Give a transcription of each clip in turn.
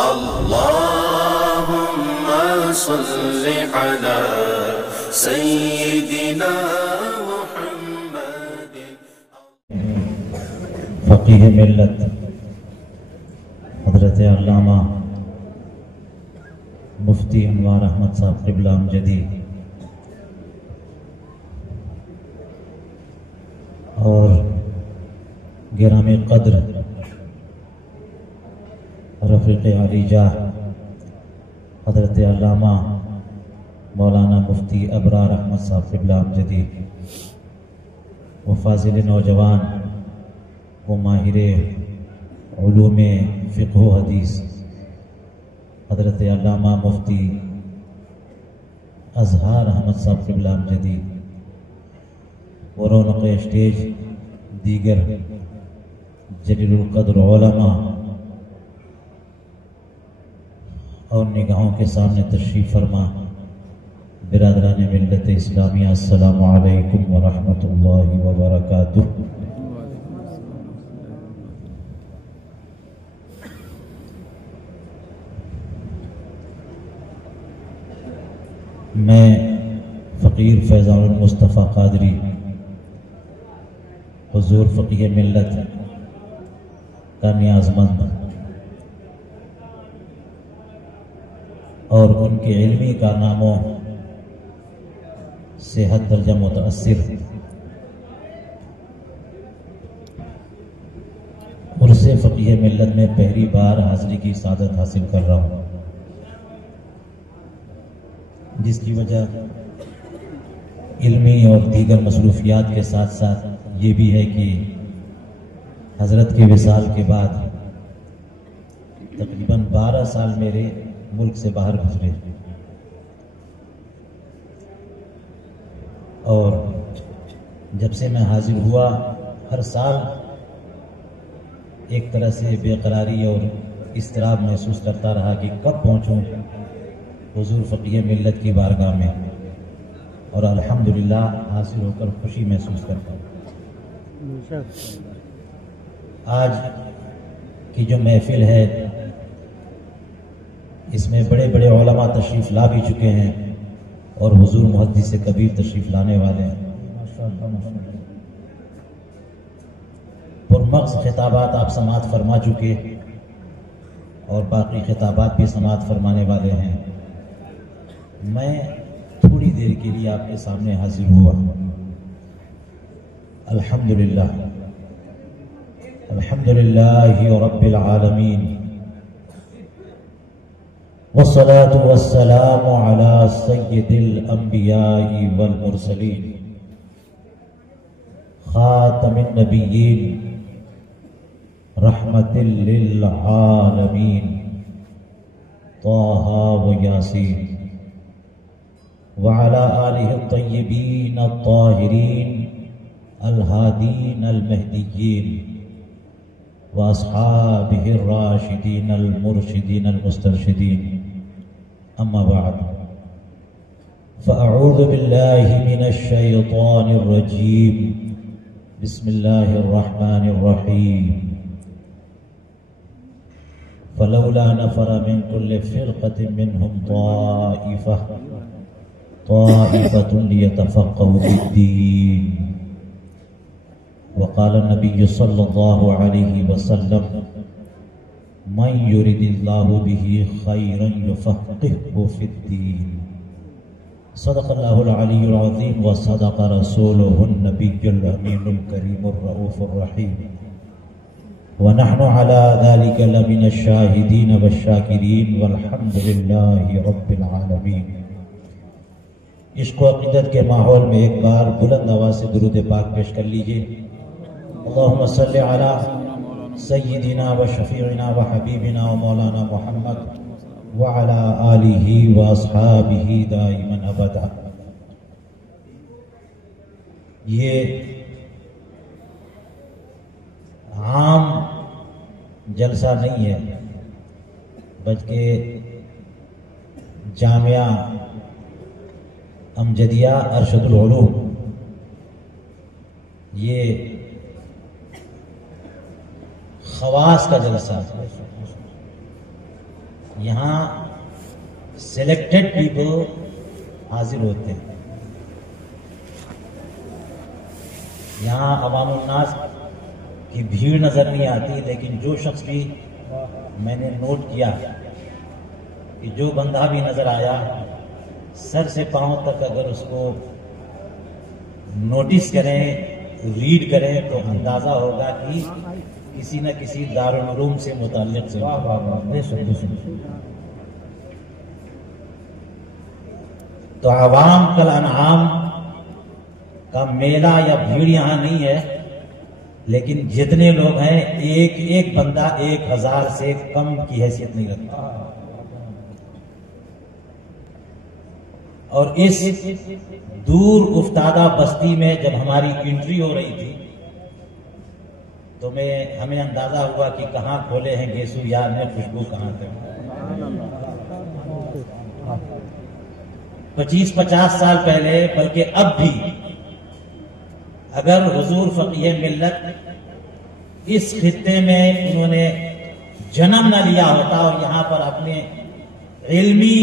اللهم صل على سيدنا محمد. فقیہ ملت حضرت علامہ مفتی انوار احمد صاحب قبلہ امجدی اور گرامی قدر رفیق علی جاہ حضرت علامہ مولانا مفتی ابرار احمد صاحب قبلہ امجدی و فاضل نوجوان و ماہر علوم فقہ و حدیث حضرت علامہ مفتی اظہار احمد صاحب قبلہ امجدی و رونق اسٹیج دیگر جلیل القدر علماء اور نگاہوں کے سامنے تشریف فرما برادران ملت اسلامیہ، السلام علیکم ورحمۃ اللہ وبرکاتہ. میں فقیر فیضان المصطفیٰ قادری حضور فقیہ ملت کا نیاز مند اور ان کے علمی کارناموں سے حد درجہ متاثر عرص فقیہ ملت میں پہلی بار حاضری کی سعادت حاصل کر رہا ہوں، جس کی وجہ علمی اور دیگر مصروفیات کے ساتھ ساتھ یہ بھی ہے کہ حضرت کے وصال کے بعد تقریباً 12 سال میرے ملک سے باہر گزرے اور جب سے میں حاضر ہوا ہر سال ایک طرح سے بے قراری اور اضطراب محسوس کرتا رہا کہ کب پہنچوں حضور فقیہ ملت کی بارگاہ میں، اور الحمدللہ حاصل ہو کر خوشی محسوس کرتا ہوں. آج کی جو محفل ہے اس میں بڑے بڑے علماء تشریف لا بھی چکے ہیں اور حضور محدث کبیر تشریف لانے والے ہیں. پرمغز خطابات آپ سماعت فرما چکے اور باقی خطابات بھی سماعت فرمانے والے ہیں. میں تھوڑی دیر کے لیے آپ کے سامنے حاضر ہوا. الحمدللہ الحمدللہ رب العالمین والصلاة والسلام على سید الانبیاء والمرسلین خاتم النبیین رحمت للعالمین طہ و یاسین وعلى آلہ الطیبین الطاہرین الہادین المہدیین واصحابہ الراشدین المرشدین المسترشدین. اما بعد فاعوذ باللہ من الشیطان الرجیم بسم اللہ الرحمن الرحیم. فلولا نفر من كل فرقة منهم طائفة ليتفقهوا في الدين. وقال النبي صلى الله عليه وسلم من يرد الله به خيرا يفقهه في الدين. صدق الله العلي العظيم وصدق رسوله النبي الأمين الكريم الرؤوف الرحيم. ونحن على ذلك لمن الشاهدين والشاكرين والحمد لله رب العالمين. عشق و عقیدت کے ماحول میں ایک بار بلند آواز سے درود پاک پیش کر لیجئے. اللہم صلی علی سیدنا و شفیعنا و حبیبنا و مولانا محمد وعلی آلہ و اصحابہ دائما ابدا. یہ عام جلسہ نہیں ہے بلکہ جامعہ امجدیہ ارشد العلوم یہ خواص کا جلسہ یہاں سلیکٹڈ پیپل حاضر ہوتے ہیں. یہاں عوام الناس کی بھیڑ نظر نہیں آتی، لیکن جو شخص بھی میں نے نوٹ کیا کہ جو بندہ بھی نظر آیا سر سے پاؤں تک اگر اس کو نوٹس کریں، ریڈ کریں تو اندازہ ہوگا کہ کسی نہ کسی دارالعلوم سے متعلق سے. تو عوام کل انعام کا میلہ یا بھیڑ یہاں نہیں ہے، لیکن جتنے لوگ ہیں ایک ایک بندہ 1000 سے کم کی حیثیت نہیں رکھتا. اور اس دور افتادہ بستی میں جب ہماری انٹری ہو رہی تھی تو ہمیں اندازہ ہوا کہ کہاں کھولے ہیں گیسو یار میں خوشبو کہاں تک. 25-50 سال پہلے بلکہ اب بھی اگر حضور فقیہ ملت اس خطے میں انہوں نے جنم نہ لیا ہوتا اور یہاں پر اپنے علمی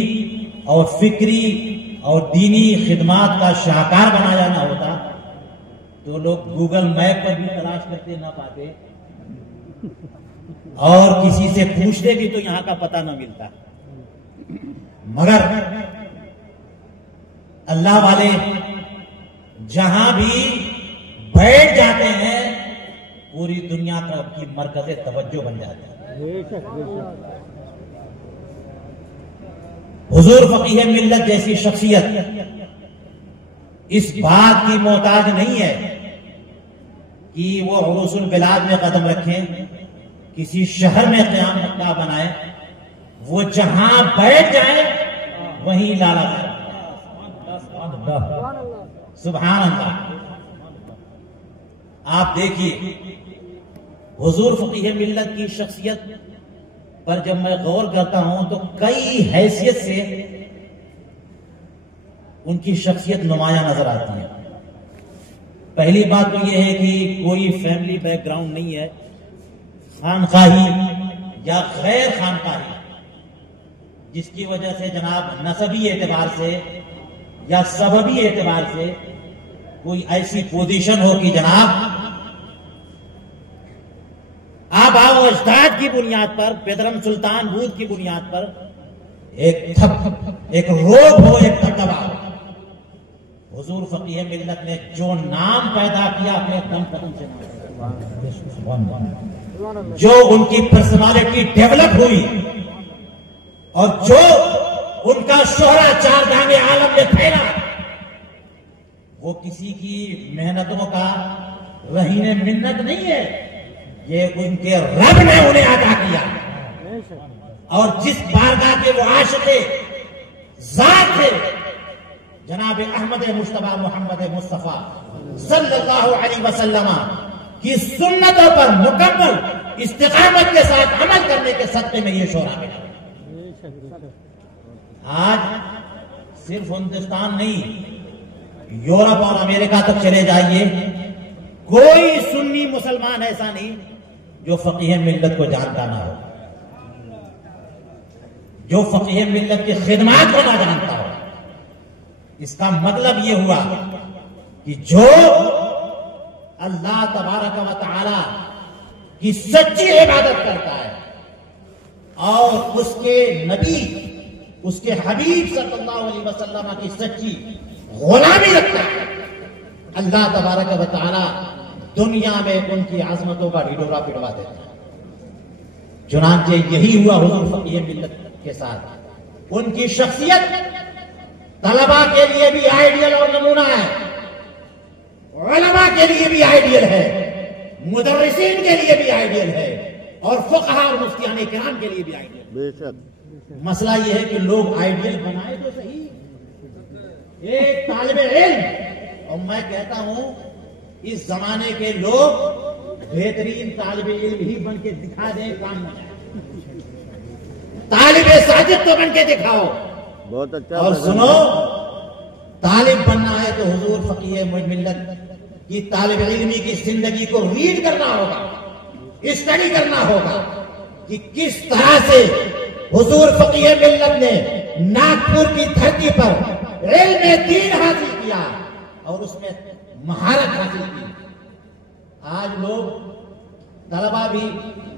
اور فکری اور دینی خدمات کا شاہکار بنایا نہ ہوتا تو لوگ گوگل میپ پر بھی تلاش کرتے نہ پاتے اور کسی سے پوچھتے بھی تو یہاں کا پتہ نہ ملتا. مگر اللہ والے جہاں بھی بیٹھ جاتے ہیں پوری دنیا کا کی مرکز توجہ بن جاتے ہیں. حضور فقیہ ملت جیسی شخصیت اس بات کی محتاج نہیں ہے کہ وہ عروس البلاد میں قدم رکھیں، کسی شہر میں قیام مقام بنائیں، وہ جہاں بیٹھ جائیں وہیں لالا جائے. سبحان اللہ. آپ دیکھیے حضور فقیہ ملت کی شخصیت پر جب میں غور کرتا ہوں تو کئی حیثیت سے ان کی شخصیت نمایاں نظر آتی ہے. پہلی بات تو یہ ہے کہ کوئی فیملی بیک گراؤنڈ نہیں ہے، خانقاہی یا غیر خانقاہی، جس کی وجہ سے جناب نسبی اعتبار سے یا سببی اعتبار سے کوئی ایسی پوزیشن ہو کہ جناب آبا و اجداد کی بنیاد پر، پیدرم سلطان بود کی بنیاد پر ایک روب ہو، ایک دبدبا ہو. حضور فقیہ ملت نے جو نام پیدا کیا اپنے دم قدم سے جو ان کی پرسنالٹی ڈیولپ ہوئی اور جو ان کا شہرہ چار دانگ عالم میں پھیلا، وہ کسی کی محنتوں کا رہین منت نہیں ہے، یہ ان کے رب نے انہیں عطا کیا. اور جس بارگاہ کے وہ عاشق ذات تھے جناب احمد مصطفیٰ محمد مصطفیٰ صلی اللہ علیہ وسلم کی سنتوں پر مکمل استقامت کے ساتھ عمل کرنے کے صدقے میں یہ شعرا ملا. آج صرف ہندوستان نہیں، یورپ اور امریکہ تک چلے جائیے، کوئی سنی مسلمان ایسا نہیں جو فقیہ ملت کو جانتا نہ ہو، جو فقیہ ملت کی خدمات کو نہ جانتا ہو. اس کا مطلب یہ ہوا کہ جو اللہ تبارک و تعالی کی سچی عبادت کرتا ہے اور اس کے نبی، اس کے حبیب صلی اللہ علیہ وسلم کی سچی غلامی رکھتا ہے، اللہ تبارک و تعالی دنیا میں ان کی عظمتوں کا ڈھیڈورا پٹوا دیتا ہے. چنانچہ یہی ہوا حضور فقیہ ملت کے ساتھ. ان کی شخصیت طلباء کے لیے بھی آئیڈیل اور نمونہ ہے، علماء کے لیے بھی آئیڈیل ہے، مدرسین کے لیے بھی آئیڈیل ہے، اور فقہاء اور مفتیان کرام کے لیے بھی آئیڈیل. بے شک مسئلہ یہ ہے کہ لوگ آئیڈیل بنائے تو صحیح. ایک طالب علم، اور میں کہتا ہوں اس زمانے کے لوگ بہترین طالب علم ہی بن کے دکھا دیں، کام نہ جائے. طالب ساجد تو بن کے دکھاؤ. بہت اچھا. اور سنو، طالب بننا ہے تو حضور فقیہ ملت کی طالب علمی کی زندگی کو ریڈ کرنا ہوگا، اسٹڈی کرنا ہوگا کہ کس طرح سے حضور فقیہ ملت نے ناگپور کی دھرتی پر علم دین حاصل کیا اور اس میں مہارت حاصل کی. آج لوگ طلبہ بھی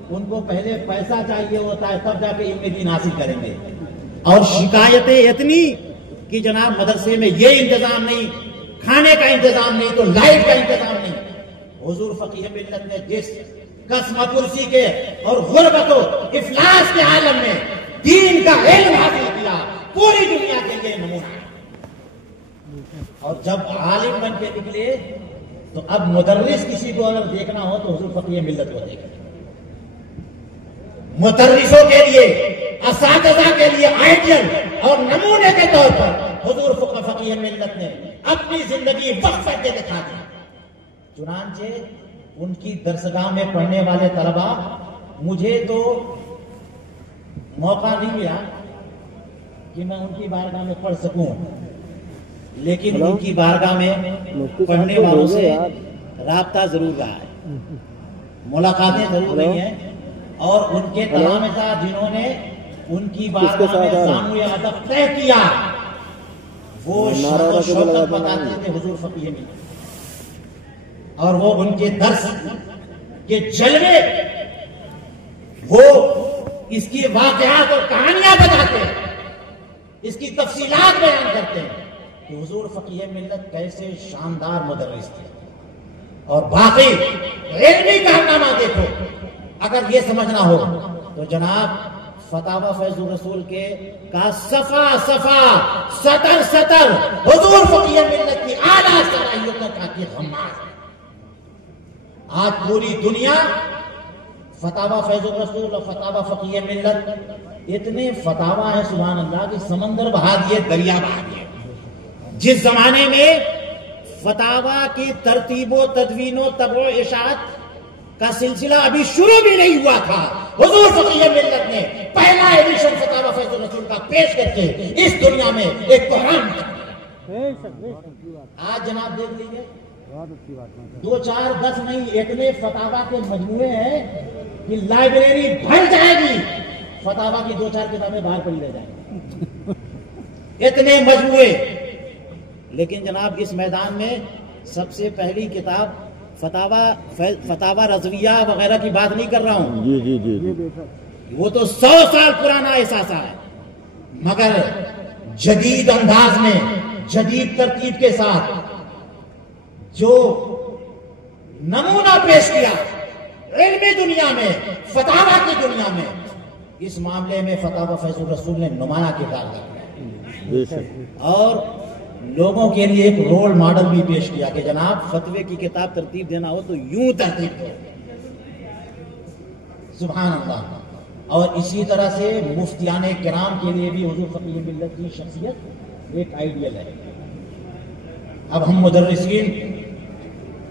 ان کو پہلے پیسہ چاہیے ہوتا ہے تب جا کے علم دین حاصل کریں گے. اور شکایتیں اتنی کہ جناب مدرسے میں یہ انتظام نہیں, کھانے کا انتظام نہیں, تو لائٹ کا انتظام نہیں. حضور فقیہ ملت نے جس قسم پرسی کے اور غربت و افلاس کے عالم میں دین کا علم حاصل کیا, پوری دنیا کے لیے نمونہ ہے. اور جب عالم بن کے نکلے تو اب مدرس کسی کو اگر دیکھنا ہو تو حضور فقیہ ملت کو دیکھیں. مدرسوں کے لیے, اساتذہ کے لیے آئیڈیل اور نمونے کے طور پر حضور فقیہ ملت نے اپنی زندگی وقف کر کے دکھا دی. چنانچہ ان کی درسگاہ میں پڑھنے والے طلبہ, مجھے تو موقع نہیں ملا کہ میں ان کی بارگاہ میں پڑھ سکوں, لیکن ان کی بارگاہ میں پڑھنے والوں سے رابطہ ضرور رہا ہے, ملاقاتیں ضرور رہی ہیں. اور ان کے تلامذہ جنہوں نے ان کی بارگاہ میں ثانوی ادب طے کیا, وہ شوق و شوقت بتاتے تھے حضور فقیہ ملت, اور وہ ان کے درس کے جلوے, وہ اس کی واقعات اور کہانیاں بتاتے ہیں, اس کی تفصیلات بیان کرتے ہیں کہ حضور فقیہ ملت کیسے شاندار مدرس تھے. اور باقی علمی کارنامہ دیکھو, اگر یہ سمجھنا ہو تو جناب فتاوی فیض الرسول کے کا صفحہ صفحہ سطر سطر حضور فقیہ ملت کی اعلیٰ صلاحیتوں کا غماز ہے. آج پوری دنیا فتاوی فیض الرسول اور فتاوی فقیہ ملت, اتنے فتاوی ہیں سبحان اللہ کہ سمندر بہا دیے, دریا بہا دیے. جس زمانے میں فتاوی کی ترتیب و تدوین و طبع و اشاعت کا سلسلہ ابھی شروع بھی نہیں ہوا تھا, حضور فقیہ ملت نے پہلا ایڈیشن فتاوی فیض الرسول کا پیش کر کے اس دنیا میں ایک بحران کیا. آج جناب دیکھ لیجیے, 2 4 10 نہیں, اتنے فتاوی کے مجموعے ہیں کہ لائبریری بھر جائے گی, فتاوی کی 2 4 کتابیں باہر پڑی رہ جائیں گی, اتنے مجموعے. لیکن جناب اس میدان میں سب سے پہلی کتاب فتاوی رضویہ وغیرہ کی بات نہیں کر رہا ہوں, وہ تو 100 سال پرانا احساسہ ہے, مگر جدید انداز میں جدید ترتیب کے ساتھ جو نمونہ پیش کیا علمی دنیا میں, فتاوی کی دنیا میں, اس معاملے میں فتاوی فیض الرسول نے نمایاں کردار ادا کیا اور لوگوں کے لیے ایک رول ماڈل بھی پیش کیا کہ جناب فتوے کی کتاب ترتیب دینا ہو تو یوں ترتیب دو. سبحان اللہ. اور اسی طرح سے مفتیان کرام کے لیے بھی حضور فقیہ ملت کی شخصیت ایک آئیڈیل ہے. اب ہم مدرسین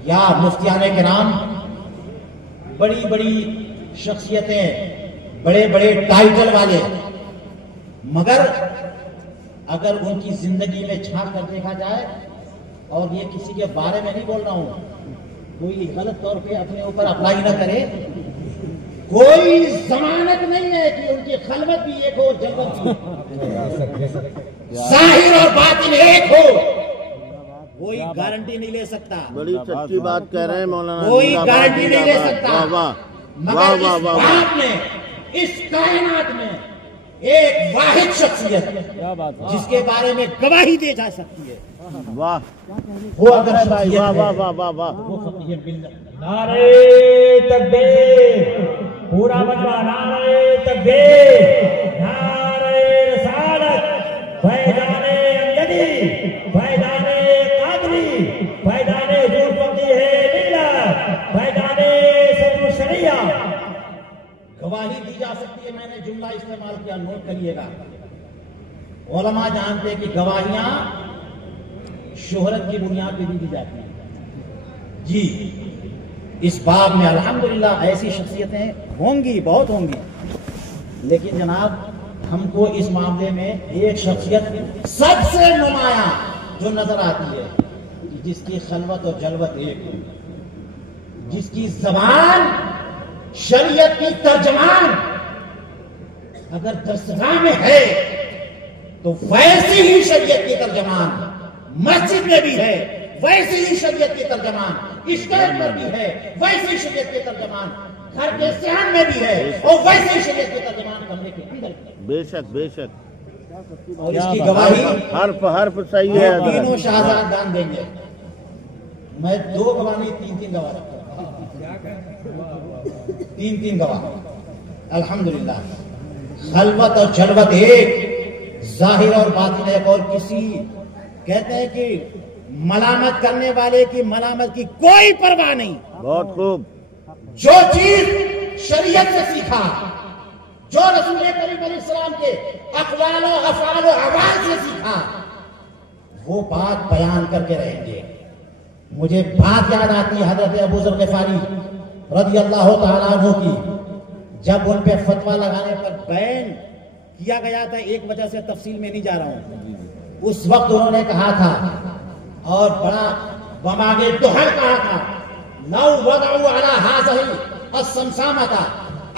یا مفتیان کرام بڑی بڑی شخصیتیں, بڑے بڑے ٹائٹل والے, مگر اگر ان کی زندگی میں جھانک کر دیکھا جائے, اور یہ کسی کے بارے میں نہیں بول رہا ہوں, کوئی غلط طور پہ اپنے اوپر اپلائی نہ کرے, کوئی ضمانت نہیں ہے کہ ان کی خلوت بھی ایک ہو, جلوت بھی, ظاہر اور باطن ایک ہو, کوئی گارنٹی نہیں لے سکتا. بڑی سچی بات کہہ رہے ہیں مولانا, کوئی گارنٹی نہیں لے سکتا, مگر اس بات میں, اس کائنات میں ایک واحد شخصیت جس کے بارے میں گواہی دی جا سکتی ہے, واہ وہ اگر شخصیت واہ ہے واہ واہ واہ واہ, وہ فقیہ ملت. نعرے تکبیر, پورا مجمع نعرے تکبیر, نعرے رسالت, فیضان امجدی, فیضان قادری, فیضان حضور فقیہ ملت, فیضان صدر الشریعہ. گواہی دی جا سکتی ہے. میں نے جملہ استعمال کیا, نوٹ کریے گا. علماء جانتے کہ گواہیاں شہرت کی بنیاد پہ بھی دی جاتی ہیں. جی اس باب میں الحمدللہ ایسی شخصیتیں ہوں گی, بہت ہوں گی, لیکن جناب ہم کو اس معاملے میں ایک شخصیت سب سے نمایاں جو نظر آتی ہے, جس کی خلوت اور جلوت ایک ہے, جس کی زبان شریعت کی ترجمان, اگر درسگاہ میں ہے تو ویسی ہی شریعت کی ترجمان مسجد میں بھی ہے، ویسی ہی شریعت کی ترجمان اسٹیج پر بھی ہے، ویسی شریعت کی ترجمان گھر کے صحن میں بھی ہے، اور ویسی شریعت کی ترجمان کمرے کے اندر بھی ہے۔ بے شک بے شک، اور اس کی گواہی حرف صحیح ہے حضرت۔ تینوں شہزادگان دیں گے۔ میں 2 گواہ نہیں 3 گواہ رکھتا ہوں، 3 گواہ الحمدللہ۔ خلوت اور جلوت ایک، ظاہر اور باطن ایک، اور کسی کہتے ہیں کہ ملامت کرنے والے کی ملامت کی کوئی پرواہ نہیں۔ بہت خوب۔ جو چیز شریعت سے سیکھا، جو رسول کریم علیہ السلام کے اقوال و افعال و اعمال سے سیکھا، وہ بات بیان کر کے رہیں گے۔ مجھے بات یاد آتی ہے حضرت ابو ذر غفاری رضی اللہ تعالیٰ عنہ کی، جب ان پہ فتویٰ لگانے پر بین کیا گیا تھا، ایک وجہ سے تفصیل میں نہیں جا رہا ہوں، اس وقت انہوں نے کہا تھا اور بڑا بماغے دہل کہا تھا، لو وضعوا علی هذه السمسامۃ،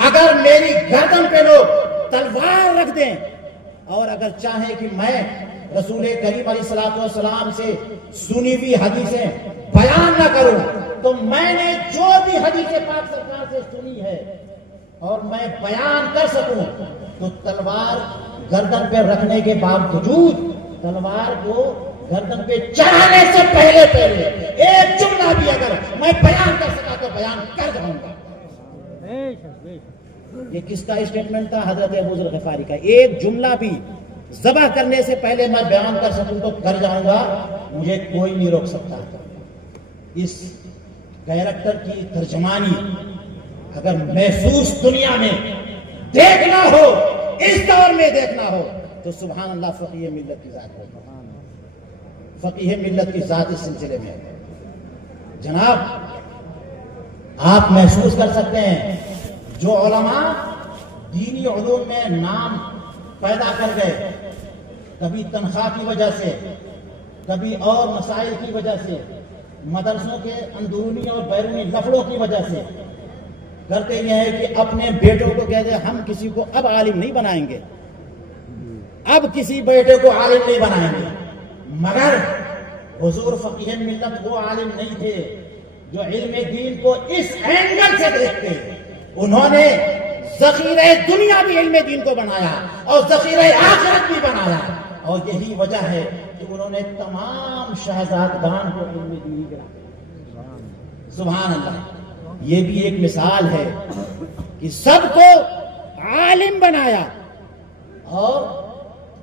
اگر میری گردن پہ لوگ تلوار رکھ دیں اور اگر چاہیں کہ میں رسول کریم علیہ السلام سے سنی ہوئی حدیثیں بیان نہ کروں، تو میں نے جو بھی حدیث پاک سرکار سے سنی ہے اور میں بیان کر سکوں، تو تلوار گردن پہ رکھنے کے باوجود تلوار کو گردن پہ چڑھانے سے پہلے ایک جملہ بھی اگر میں بیان کر سکا تو بیان کر جاؤں گا۔ یہ کس کا اسٹیٹمنٹ تھا؟ حضرت ابو ذر غفاری کا۔ ایک جملہ بھی ذبح کرنے سے پہلے میں بیان کر سکوں تو کر جاؤں گا، مجھے کوئی نہیں روک سکتا۔ اس کیریکٹر کی ترجمانی اگر محسوس دنیا میں دیکھنا ہو، اس دور میں دیکھنا ہو، تو سبحان اللہ فقیہ ملت کی ذات ہو، فقیہ ملت کی ذات اس سلسلے میں۔ جناب آپ محسوس کر سکتے ہیں جو علماء دینی علوم میں نام پیدا کر گئے، کبھی تنخواہ کی وجہ سے، کبھی اور مسائل کی وجہ سے، مدرسوں کے اندرونی اور بیرونی لفڑوں کی وجہ سے، کرتے یہ ہے کہ اپنے بیٹوں کو کہتے ہیں ہم کسی کو اب عالم نہیں بنائیں گے، اب کسی بیٹے کو عالم نہیں بنائیں گے۔ مگر حضور فقیہ ملت وہ عالم نہیں تھے جو علم دین کو اس اینگل سے دیکھتے، انہوں نے ذخیرہ دنیا بھی علم دین کو بنایا اور ذخیرہ آخرت بھی بنایا، اور یہی وجہ ہے کہ انہوں نے تمام شہزادگان کو علم دین بنایا۔ سبحان اللہ، یہ بھی ایک مثال ہے کہ سب کو عالم بنایا، اور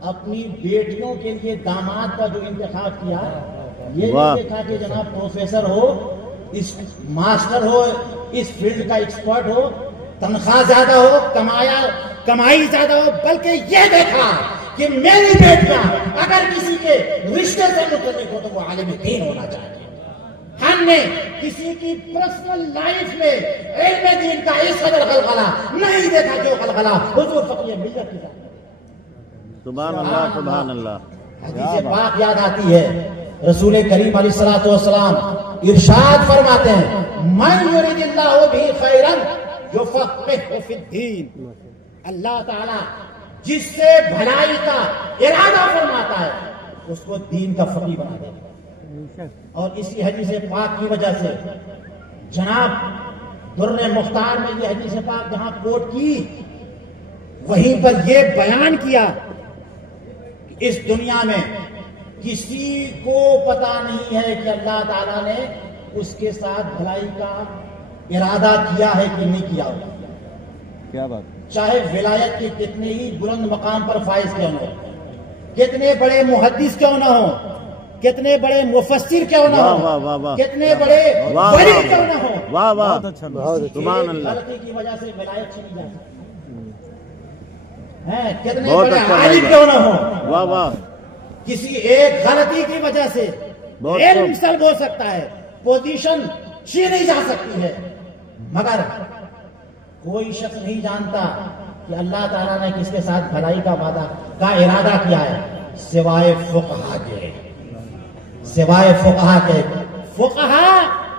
اپنی بیٹیوں کے لیے داماد کا جو انتخاب کیا، یہ نہیں دیکھا کہ جناب پروفیسر ہو، اس ماسٹر ہو، اس فیلڈ کا ایکسپرٹ ہو، تنخواہ زیادہ ہو، کمائی زیادہ ہو، بلکہ یہ دیکھا کہ میری بیٹیاں اگر کسی کے رشتے سے متعلق ہو تو وہ عالم دین ہونا چاہیے۔ ہم نے کسی کی پرسنل لائف میں علم دین کا اس قدر غلغلہ نہیں دیکھا جو غلغلہ حضور فقیہ ملت کی ذات۔ سبحان اللہ سبحان اللہ۔ حدیث پاک یاد آتی ہے، رسول کریم علیہ الصلوۃ والسلام ارشاد فرماتے ہیں، من یرید اللہ بہ خیرا یفقہہ فی الدین، اللہ تعالی جس سے بھلائی کا ارادہ فرماتا ہے اس کو دین کا فقیہ بنا دیتا ہے۔ اور اسی حدیث پاک کی وجہ سے جناب در مختار میں یہ حدیث پاک جہاں کوٹ کی، وہیں پر یہ بیان کیا کہ اس دنیا میں کسی کو پتا نہیں ہے کہ اللہ تعالیٰ نے اس کے ساتھ بھلائی کا ارادہ کیا ہے کہ نہیں کیا ہوگا۔ کیا بات؟ چاہے ولایت کے کتنے ہی بلند مقام پر فائز کیوں نہ ہو، کتنے بڑے محدث کیوں نہ ہو، کتنے بڑے مفسر کیوں نہ ہو، کتنے بڑے ولی کیوں نہ ہو، واہ واہ سبحان اللہ، غلطی کی وجہ سے ولایت چلی جا سکتی ہے، کتنے بڑے عالم کیوں نہ ہو، واہ واہ، کسی ایک غلطی کی وجہ سے علم سلب ہو سکتا ہے، پوزیشن چھینی جا سکتی ہے، مگر کوئی شخص نہیں جانتا کہ اللہ تعالیٰ نے کس کے ساتھ بھلائی کا وعدہ کا ارادہ کیا ہے سوائے فقہا کے، سوائے فقہا کے۔ فقہا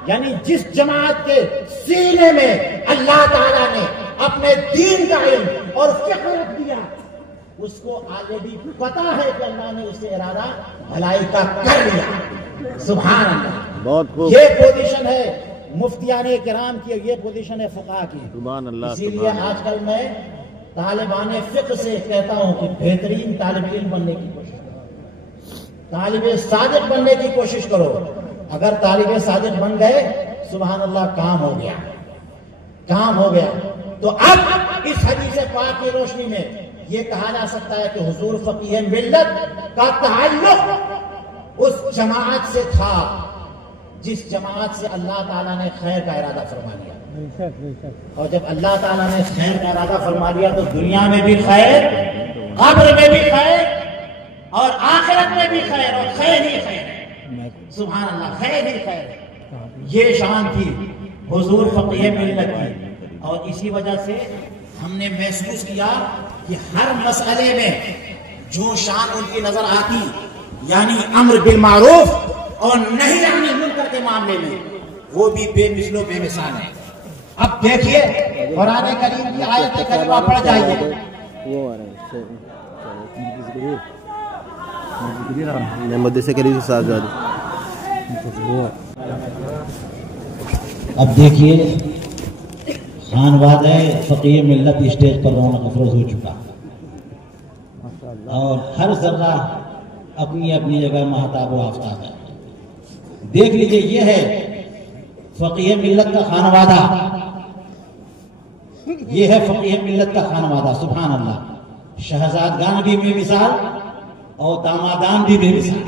یعنی جس جماعت کے سینے میں اللہ تعالیٰ نے اپنے دین کا علم اور فقہ رکھ دیا، اس کو آلریڈی پتا ہے کہ اللہ نے اس سے ارادہ بھلائی کا کر لیا. سبحان اللہ. بہت خوب. یہ پوزیشن ہے مفتیان کرام کی، یہ پوزیشن ہے فقہ کی. سبحان اللہ. اسی لیے آج کل میں طالبان فقہ سے کہتا ہوں کہ بہترین طالب علم بننے کی کوشش کرو، طالب صادق بننے کی کوشش کرو. اگر طالب صادق بن گئے سبحان اللہ کام ہو گیا، کام ہو گیا. تو اب اس حدیث پاک کی روشنی میں یہ کہا جا سکتا ہے کہ حضور فقیہ ملت کا تعلق اس جماعت سے تھا جس جماعت سے اللہ تعالیٰ نے خیر کا ارادہ فرما لیا. اور جب اللہ تعالیٰ نے خیر کا ارادہ فرما لیا تو دنیا میں بھی خیر، قبر میں بھی خیر، اور آخرت میں بھی خیر، اور خیر ہی خیر ہے. سبحان اللہ، خیر ہی خیر ہے. یہ شان تھی حضور فقیہ ملت کی، اور اسی وجہ سے ہم نے محسوس کیا کہ ہر مسئلے میں جو شان ان کی نظر آتی، یعنی امر بالمعروف اور نہی عن المنکر کے معاملے میں، وہ بھی بے مثل و بے مثال ہے. اب دیکھیے قرآن کریم کی آیت کریمہ پڑھ جائیے. مدرسے کریم کے ساتھ جاری. اب دیکھیے خانوادہ فقیہ ملت اسٹیج پر رونق افروز ہو چکا، اور ہر ذرہ اپنی اپنی جگہ مہتاب و آفتاب ہے. دیکھ لیجئے یہ ہے فقیہ ملت کا خانوادہ، یہ ہے فقیہ ملت کا خانوادہ. سبحان اللہ. شہزادگان بھی بے مثال اور دامادان بھی بے مثال.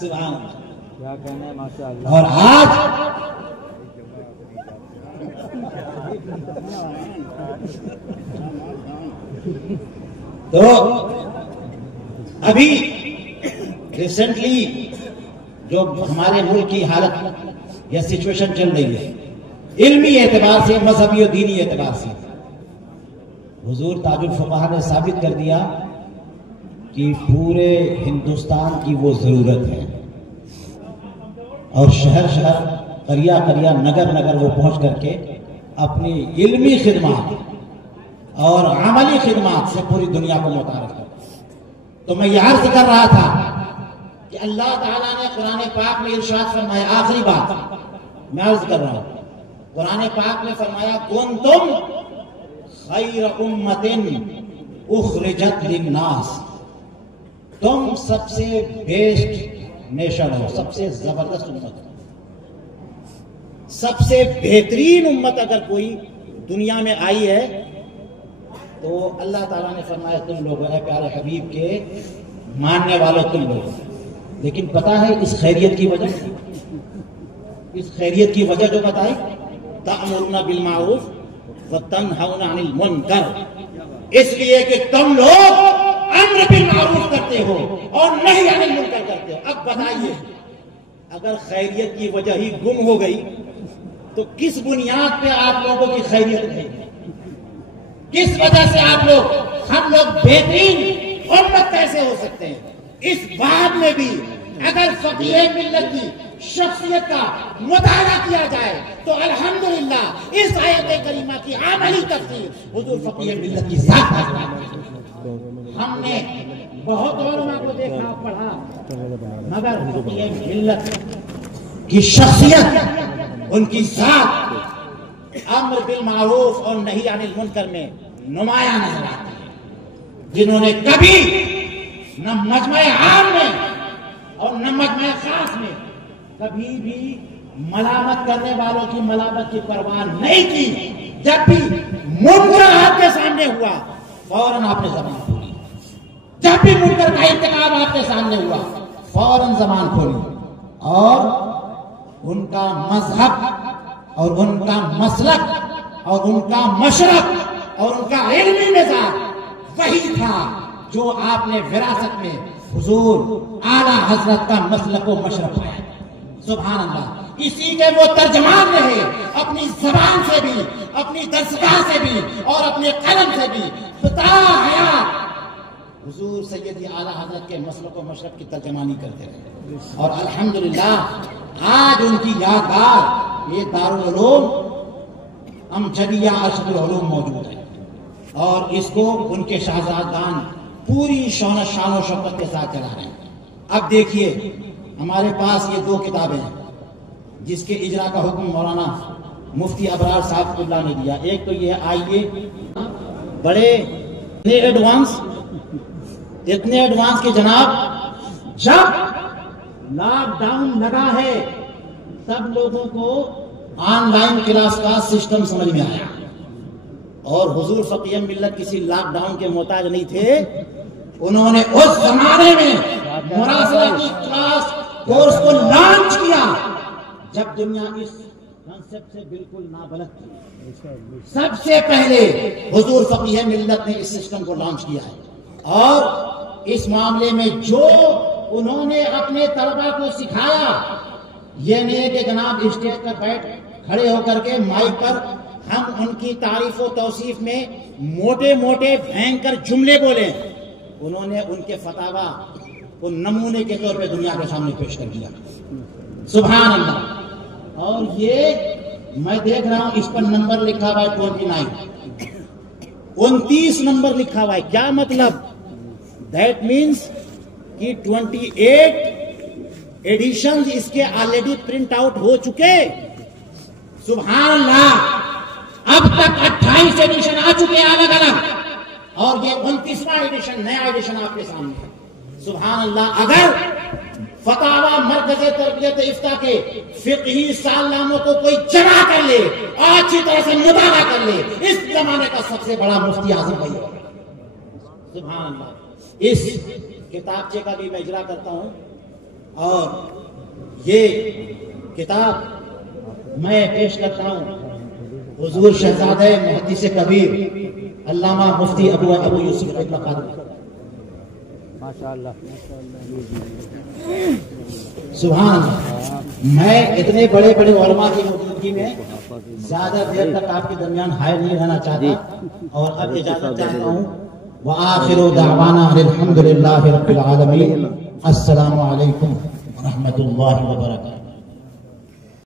سبحان اللہ. اور آج تو ابھی ریسنٹلی جو ہمارے ملک کی حالت یا سچویشن چل رہی ہے علمی اعتبار سے، مذہبی اور دینی اعتبار سے، حضور تاج الفقہاء نے ثابت کر دیا کہ پورے ہندوستان کی وہ ضرورت ہے، اور شہر شہر، قریہ قریہ، نگر نگر وہ پہنچ کر کے اپنی علمی خدمات اور عملی خدمات سے پوری دنیا کو متعارف کرتا. تو میں یہ عرض کر رہا تھا کہ اللہ تعالیٰ نے قرآن پاک میں ارشاد فرمایا، آخری بات میں عرض کر رہا ہوں، قرآن پاک میں فرمایا کنتم خیر امت اخرجت للناس، تم سب سے بیسٹ نیشن ہو، سب سے زبردست امت ہو. سب سے بہترین امت اگر کوئی دنیا میں آئی ہے تو اللہ تعالیٰ نے فرمایا تم لوگ، اے پیارے حبیب کے ماننے والوں تم لوگ. لیکن پتا ہے اس خیریت کی وجہ، اس خیریت کی وجہ جو بتائی، تأمرون بالمعروف وتنہون عن المنکر، اس لیے کہ تم لوگ امر بالمعروف کرتے ہو اور نہی عن المنکر کرتے ہو. اب بتائیے اگر خیریت کی وجہ ہی گم ہو گئی تو کس بنیاد پہ آپ لوگوں کی خیریت رہے گی؟ کس وجہ سے آپ لوگ، ہم لوگ بہترین امت کیسے ہو سکتے ہیں؟ اس بات میں بھی اگر فقیہ ملت کی شخصیت کا مطالعہ کیا جائے تو الحمدللہ اس آیت کریمہ کی عملی تفسیر حضور فقیہ ملت کی ذات ہے. ہم نے بہت علماء کو دیکھا، پڑھا، مگر فقیہ ملت کی شخصیت، ان کی ذات امر بالمعروف اور نہی عن المنکر میں نمایاں نظر آتی ہے، جنہوں نے کبھی نہ مجمع عام میں اور نہ مجمع خاص میں کبھی بھی ملامت کرنے والوں کی ملامت کی پرواہ نہیں کی. جب بھی منکر آپ کے سامنے ہوا فوراً آپ نے زبان کھولی، جب بھی منکر کا ارتکاب آپ کے سامنے ہوا فوراً زبان کھولی، اور ان کا مذہب اور ان کا مسلک اور ان کا مشرق اور ان کا علمی مزاج وہی تھا جو آپ نے وراثت میں حضور اعلیٰ حضرت کا مسلک و مشرق پایا. سبحان اللہ. اسی کے وہ ترجمان رہے، اپنی زبان سے بھی، اپنی دستگاہ سے بھی اور اپنے قلم سے بھی بتا حیات حضور سیدی اعلیٰ حضرت کے مسلک و مشرق کی ترجمانی کرتے رہے. اور الحمدللہ آج ان کی یادگار یہ دارالعلوم امجدیہ ارشد العلوم موجود ہے، اور اس کو ان کے شاہزادگان پوری شان و شوکت کے ساتھ چلا رہے ہیں۔ اب دیکھیے ہمارے پاس یہ دو کتابیں ہیں جس کے اجرا کا حکم مولانا مفتی ابرار صاحب اللہ نے دیا۔ ایک تو یہ آئیے بڑے اتنے ایڈوانس کے جناب، جب لاک ڈاؤن لگا ہے سب لوگوں کو آن لائن کلاس کا سسٹم سمجھ میں آیا، اور حضور فقیہ ملت کسی لاک ڈاؤن کے محتاج نہیں تھے۔ انہوں نے اس زمانے میں مراسلہ کی کلاس کورس کو لانچ کیا جب دنیا اس کنسپٹ سے بالکل نابلد تھی۔ سب سے پہلے حضور فقیہ ملت نے اس سسٹم کو لانچ کیا ہے، اور اس معاملے میں جو انہوں نے اپنے طلبہ کو سکھایا، یہ نہیں کہ جناب اسٹیج پر بیٹھ کھڑے ہو کر کے مائک پر ہم ان کی تعریف و توصیف میں موٹے موٹے بھینکر جملے بولیں۔ انہوں نے ان کے فتاوا کو نمونے کے طور پہ دنیا کے سامنے پیش کر دیا۔ سبحان اللہ۔ اور یہ میں دیکھ رہا ہوں اس پر نمبر لکھا ہوا ہے 29، 29 نمبر لکھا ہوا ہے۔ کیا مطلب؟ دیٹ مینس کہ 28 ایڈیشنز اس کے آلریڈی پرنٹ آؤٹ ہو چکے۔ سبحان اللہ۔ اب تک 28 ایڈیشن آ چکے ہیں الگ الگ، اور یہ 29واں ایڈیشن، نیا ایڈیشن آپ کے سامنے ہے۔ سبحان اللہ۔ اگر فتاوا مرکز تربیت افتاء کے فقہی سالناموں کو کوئی جمع کر لے، اچھی طرح سے مطالعہ کر لے، اس زمانے کا سب سے بڑا مفتی اعظم وہی ہوگا۔ سبحان اللہ۔ اس کتابچے کا بھی میں اجرا کرتا ہوں، اور یہ کتاب میں پیش کرتا ہوں حضور شہزادہ محدث کبیر علامہ مفتی ابو یوسف قادری۔ ماشاءاللہ۔ سبحان اللہ۔ میں اتنے بڑے بڑے علماء کی موجودگی میں زیادہ دیر تک آپ کے درمیان حائل نہیں رہنا چاہتا، اور اب اجازت چاہتا ہوں۔ وآخر دعوانا الحمد للہ رب العالمین۔ السلام علیکم ورحمۃ اللہ وبرکاتہ۔